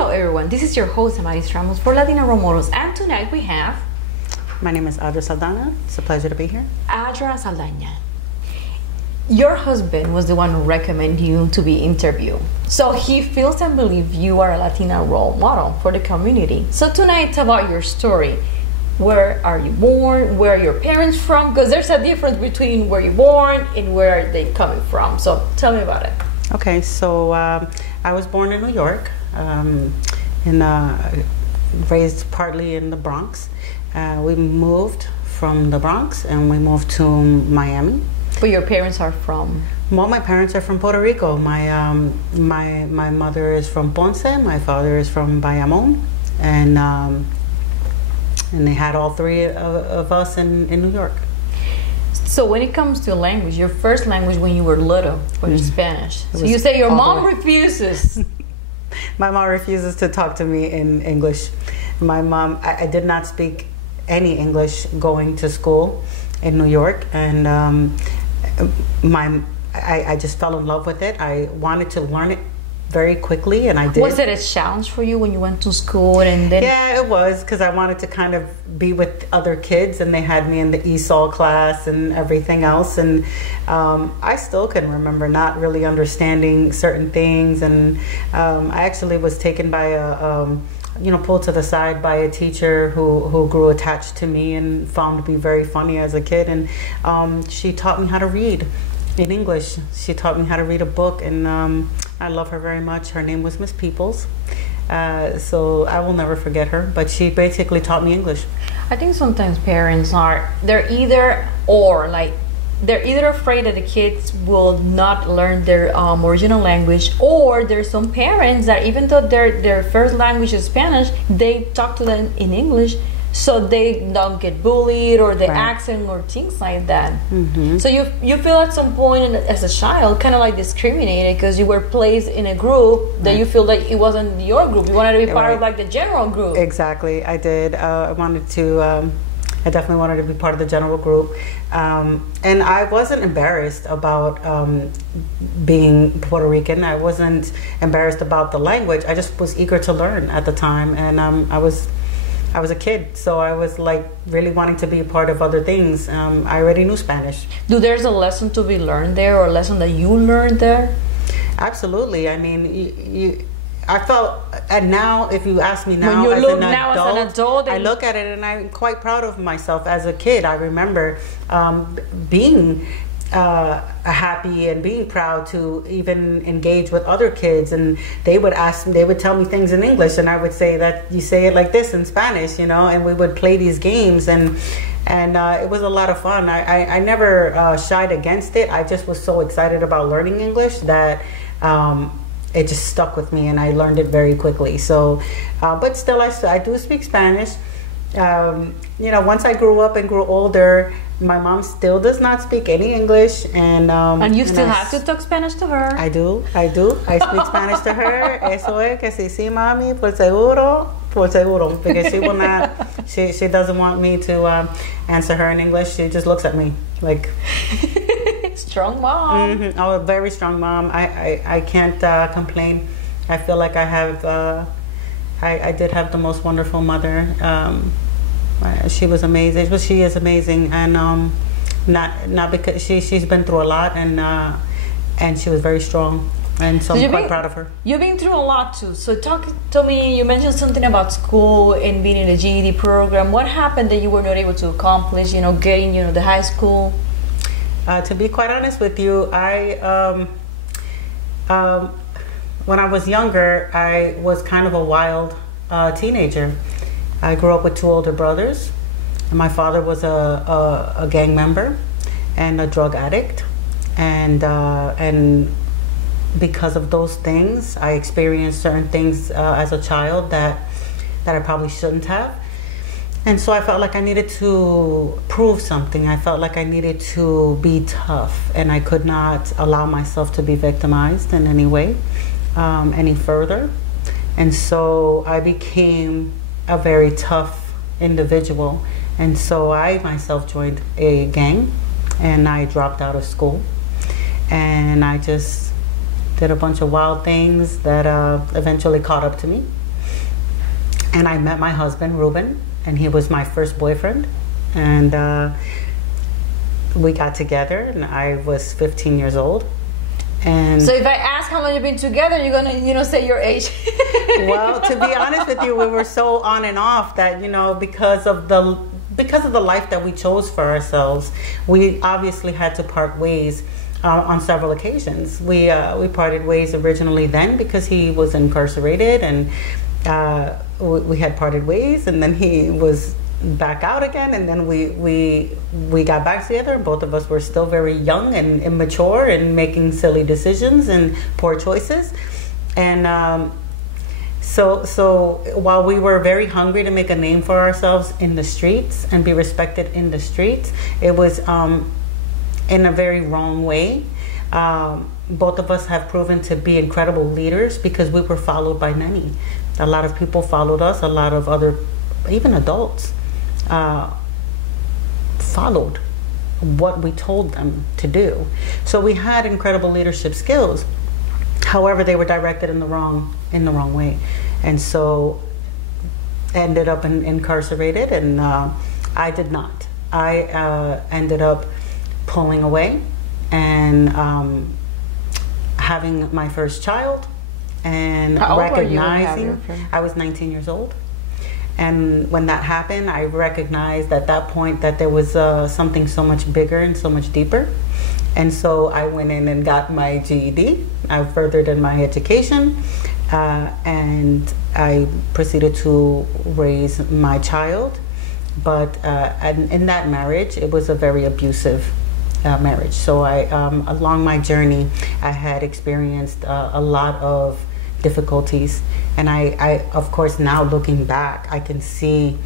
Hello everyone, this is your host Damaris Ramos for Latina Ramos, and tonight we have My name is Audra Saldana. It's a pleasure to be here. Audra Saldana. Your husband was the one who recommended you to be interviewed. So he feels and believes you are a Latina role model for the community. So tonight it's about your story. Where are you born? Where are your parents from? Because there's a difference between where you're born and where are they coming from. So tell me about it. Okay, so I was born in New York, raised partly in the Bronx. We moved from the Bronx and we moved to Miami. But your parents are from? Well, my parents are from Puerto Rico. My mother is from Ponce. My father is from Bayamon, and they had all three of us in New York. So when it comes to language, your first language when you were little was Spanish. So you say your mom refuses. My mom refuses to talk to me in English. My mom, I did not speak any English going to school in New York, and I just fell in love with it. I wanted to learn it very quickly, and I did. Was it a challenge for you when you went to school? And then yeah, it was, because I wanted to kind of be with other kids, and they had me in the ESOL class and everything else, and I still can remember not really understanding certain things, and I actually was taken by pulled to the side by a teacher who grew attached to me and found me very funny as a kid, and she taught me how to read in English. She taught me how to read a book, and I love her very much. Her name was Miss Peoples, so I will never forget her, but she basically taught me English. I think sometimes parents they're either afraid that the kids will not learn their original language, or there's some parents that even though their first language is Spanish, they talk to them in English so they don't get bullied or the accent or things like that. Mm-hmm. So you feel at some point as a child kind of like discriminated because you were placed in a group that you feel like it wasn't your group. You wanted to be part of like the general group. Exactly, I did. I definitely wanted to be part of the general group. And I wasn't embarrassed about being Puerto Rican. I wasn't embarrassed about the language. I just was eager to learn at the time. And I was a kid, so I was like really wanting to be a part of other things. I already knew Spanish. There's a lesson to be learned there, or a lesson that you learned there? Absolutely. I mean, I felt, and now if you ask me now, when you look now as an adult, I look at it and I'm quite proud of myself. As a kid, I remember being happy and being proud to even engage with other kids, and they would tell me things in English, and I would say that you say it like this in Spanish, and we would play these games, and it was a lot of fun. I never shied against it. I just was so excited about learning English that it just stuck with me, and I learned it very quickly. So, but still, I do speak Spanish. Once I grew up and grew older, my mom still does not speak any English, and you still have to talk Spanish to her. I do. I speak Spanish to her. Eso es que sí, mami, por seguro, because she will not. She doesn't want me to answer her in English. She just looks at me like. Strong mom. Mm-hmm. Oh, a very strong mom. I can't complain. I feel like I have. I did have the most wonderful mother. She was amazing. But she is amazing, and not because she's been through a lot, and she was very strong, and so I'm quite proud of her. You've been through a lot too. So talk to me. You mentioned something about school and being in the GED program. What happened that you were not able to accomplish? Getting the high school. To be quite honest with you, when I was younger, I was kind of a wild teenager. I grew up with two older brothers. My father was a gang member and a drug addict, and because of those things, I experienced certain things as a child that I probably shouldn't have. And so I felt like I needed to prove something. I felt like I needed to be tough, and I could not allow myself to be victimized in any way, any further. And so I became a very tough individual. And so I myself joined a gang, and I dropped out of school. And I just did a bunch of wild things that eventually caught up to me. And I met my husband, Ruben, and he was my first boyfriend. And we got together, and I was 15 years old. And so if I ask how long you've been together, you're gonna, say your age. Well, to be honest with you, we were so on and off that, because of the life that we chose for ourselves, we obviously had to part ways on several occasions. We parted ways originally then because he was incarcerated, and we had parted ways, and then he was back out again, and then we got back together, and both of us were still very young and immature and making silly decisions and poor choices. And so while we were very hungry to make a name for ourselves in the streets and be respected in the streets, it was in a very wrong way. Both of us have proven to be incredible leaders because we were followed by many. A lot of people followed us, a lot of other, even adults, followed what we told them to do. So we had incredible leadership skills. However, they were directed in the wrong way, and so ended up incarcerated. And I did not. I ended up pulling away and having my first child, and recognizing I was 19 years old. And when that happened, I recognized at that point that there was something so much bigger and so much deeper. And so I went in and got my GED. I furthered in my education, and I proceeded to raise my child. But in that marriage, it was a very abusive marriage. So along my journey, I had experienced a lot of difficulties. And I, of course, now looking back, I can see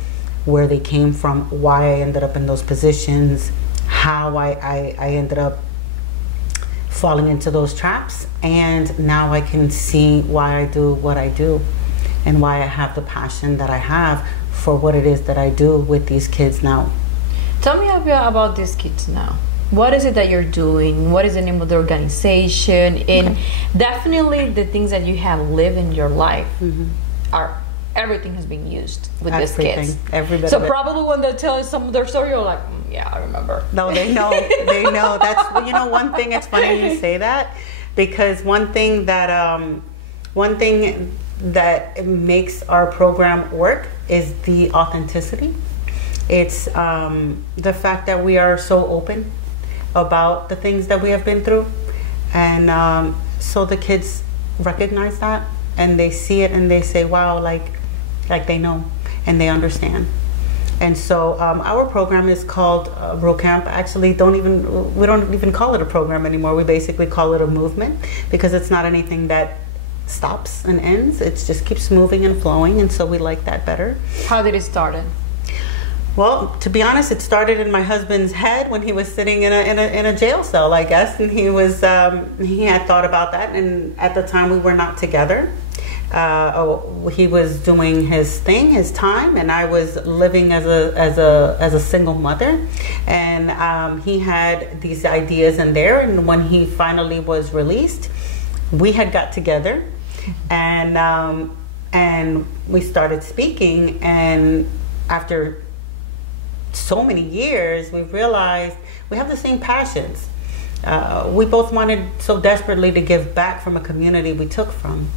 where they came from, why I ended up in those positions, how I ended up falling into those traps. And now I can see why I do what I do and why I have the passion that I have for what it is that I do with these kids now. Tell me about these kids now. What is it that you're doing? What is the name of the organization? And definitely the things that you have lived in your life are, everything has been used with these kids. Every bit so of it. Probably when they tell you some of their story, you're like, yeah, I remember. No, they know. They know. That's, one thing, it's funny you say that, because one thing that makes our program work is the authenticity. It's the fact that we are so open about the things that we have been through, and so the kids recognize that, and they see it, and they say, wow, like they know and they understand. And so our program is called Rural Camp. Actually, we don't even call it a program anymore. We basically call it a movement, because it's not anything that stops and ends. It just keeps moving and flowing, and so we like that better. How did it start? Well, to be honest, it started in my husband's head when he was sitting in a jail cell, I guess, and he had thought about that. And at the time, we were not together. He was doing his thing, his time, and I was living as a single mother. And he had these ideas in there. And when he finally was released, we had got together, and we started speaking. And after so many years, we realized we have the same passions. We both wanted so desperately to give back from a community we took from.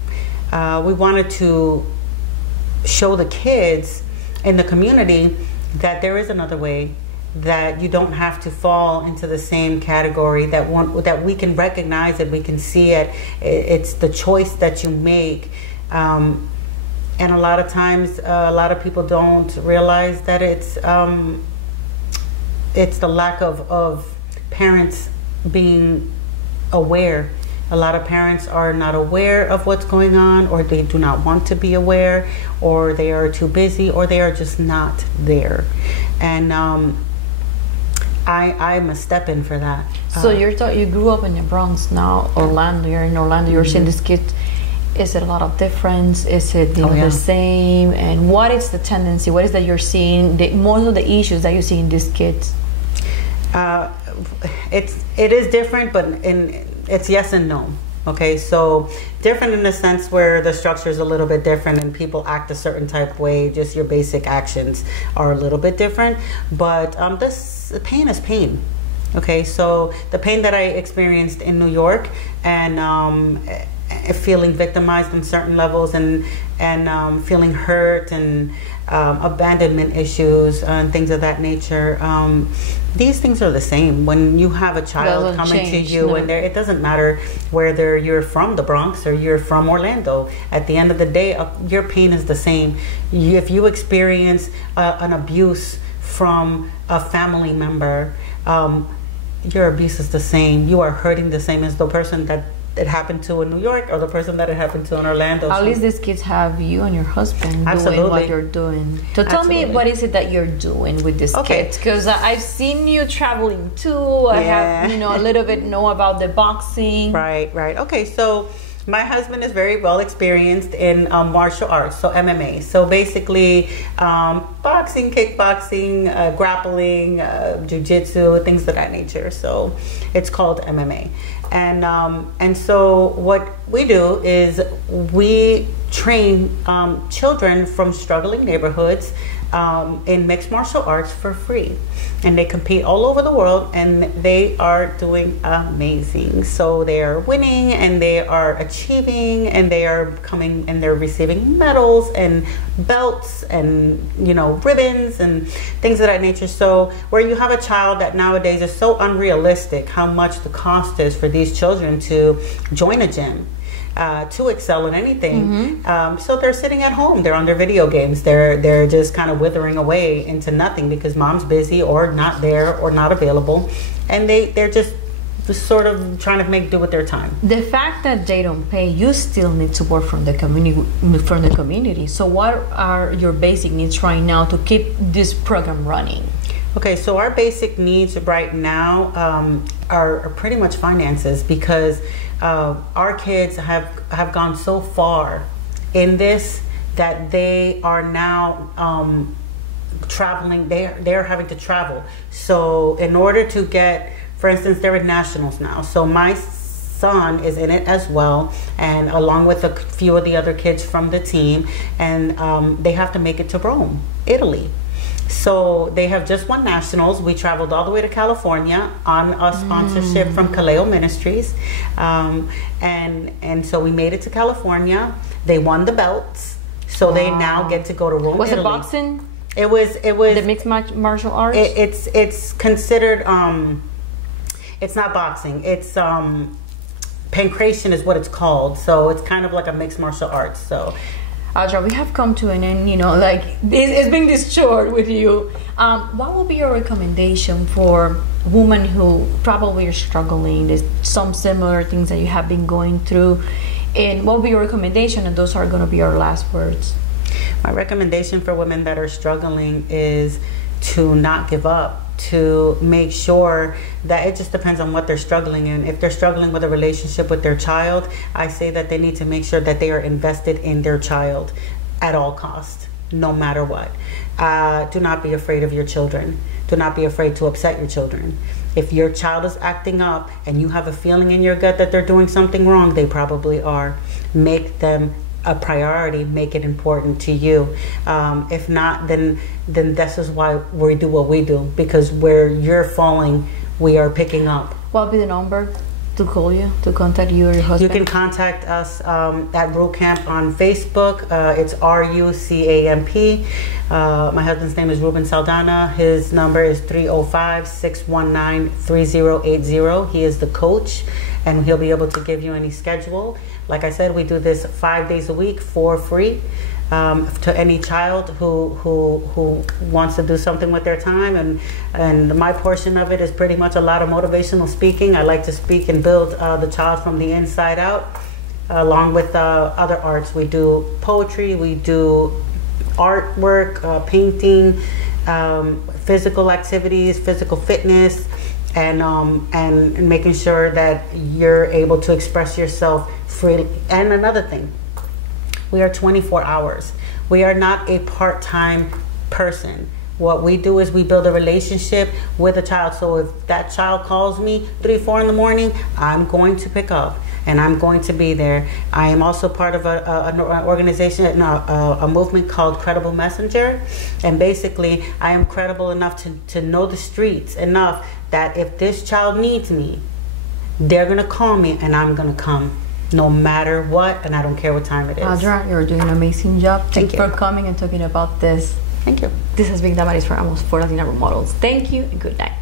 We wanted to show the kids in the community that there is another way, that you don't have to fall into the same category, that we can recognize it, we can see it. It's the choice that you make. And a lot of times, a lot of people don't realize that it's the lack of parents being aware. A lot of parents are not aware of what's going on, or they do not want to be aware, or they are too busy, or they are just not there. And I'm a step in for that. So you grew up in the Bronx now, Orlando. You're in Orlando. You're seeing this kid. Is it a lot of difference? Is it the same? And what is the tendency? What is that you're seeing? Most of the issues that you see in these kids. It is different, but it's yes and no. Okay, so different in the sense where the structure is a little bit different and people act a certain type of way. Just your basic actions are a little bit different, but this pain is pain. Okay, so the pain that I experienced in New York and feeling victimized on certain levels and feeling hurt and abandonment issues and things of that nature. These things are the same when you have a child coming to you, and it doesn't matter whether you're from the Bronx or you're from Orlando. At the end of the day, your pain is the same. If you experience an abuse from a family member, your abuse is the same. You are hurting the same as the person that it happened to in New York or the person that it happened to in Orlando. At least these kids have you and your husband doing what you're doing. So tell me, what is it that you're doing with these kids? Because I've seen you traveling too. I have, a little bit know about the boxing. Right. Okay, so my husband is very well experienced in martial arts, so MMA. So basically, boxing, kickboxing, grappling, jiu-jitsu, things of that nature. So it's called MMA. And so what we do is we train children from struggling neighborhoods in mixed martial arts for free. And they compete all over the world, and they are doing amazing. So they are winning, and they are achieving, and they are coming, and they're receiving medals and belts and ribbons and things of that nature. So where you have a child that nowadays is so unrealistic how much the cost is for these children to join a gym, to excel in anything. So they're sitting at home, they're on their video games, they're just kind of withering away into nothing because mom's busy or not there or not available, and they're just sort of trying to make do with their time. The fact that they don't pay, you still need support from the community. So what are your basic needs right now to keep this program running? Okay, so our basic needs right now are pretty much finances, because our kids have gone so far in this that they are now traveling. They're having to travel. So in order to get, for instance, they're at nationals now. So my son is in it as well, and along with a few of the other kids from the team, and they have to make it to Rome, Italy. So they have just won nationals. We traveled all the way to California on a sponsorship from Kaleo Ministries, and so we made it to California. They won the belts, so they now get to go to Rome. Was Italy. it boxing? It was the mixed martial arts. It's considered. It's not boxing. It's pancration is what it's called. So it's kind of like a mixed martial arts. So. Audra, we have come to an end, it's been this short with you. What would be your recommendation for women who probably are struggling? There's some similar things that you have been going through. And what would be your recommendation? And those are going to be our last words. My recommendation for women that are struggling is to not give up, to make sure that it just depends on what they're struggling in. If they're struggling with a relationship with their child, I say that they need to make sure that they are invested in their child at all costs, no matter what. Do not be afraid of your children. Do not be afraid to upset your children. If your child is acting up and you have a feeling in your gut that they're doing something wrong, they probably are. Make them a priority, make it important to you. If not, then this is why we do what we do, because where you're falling, we are picking up. What will be the number to call you, to contact you or your husband? You can contact us at Root Camp on Facebook. It's RUCAMP. My husband's name is Ruben Saldana. His number is 305-619-3080. He is the coach, and he'll be able to give you any schedule. Like I said, we do this 5 days a week for free to any child who wants to do something with their time. And my portion of it is pretty much a lot of motivational speaking. I like to speak and build the child from the inside out, along with other arts. We do poetry, we do artwork, painting, physical activities, physical fitness, and making sure that you're able to express yourself freely. And another thing, we are 24 hours. We are not a part-time person. What we do is we build a relationship with a child. So if that child calls me 3, 4 in the morning, I'm going to pick up. and I'm going to be there. I am also part of an organization, a movement called Credible Messenger, and basically I am credible enough to know the streets enough that if this child needs me, they're going to call me and I'm going to come. No matter what, and I don't care what time it is. Audra, you're doing an amazing job. Thank you for coming and talking about this. Thank you. This has been Damaris for Ramos for Latina Role Models. Thank you and good night.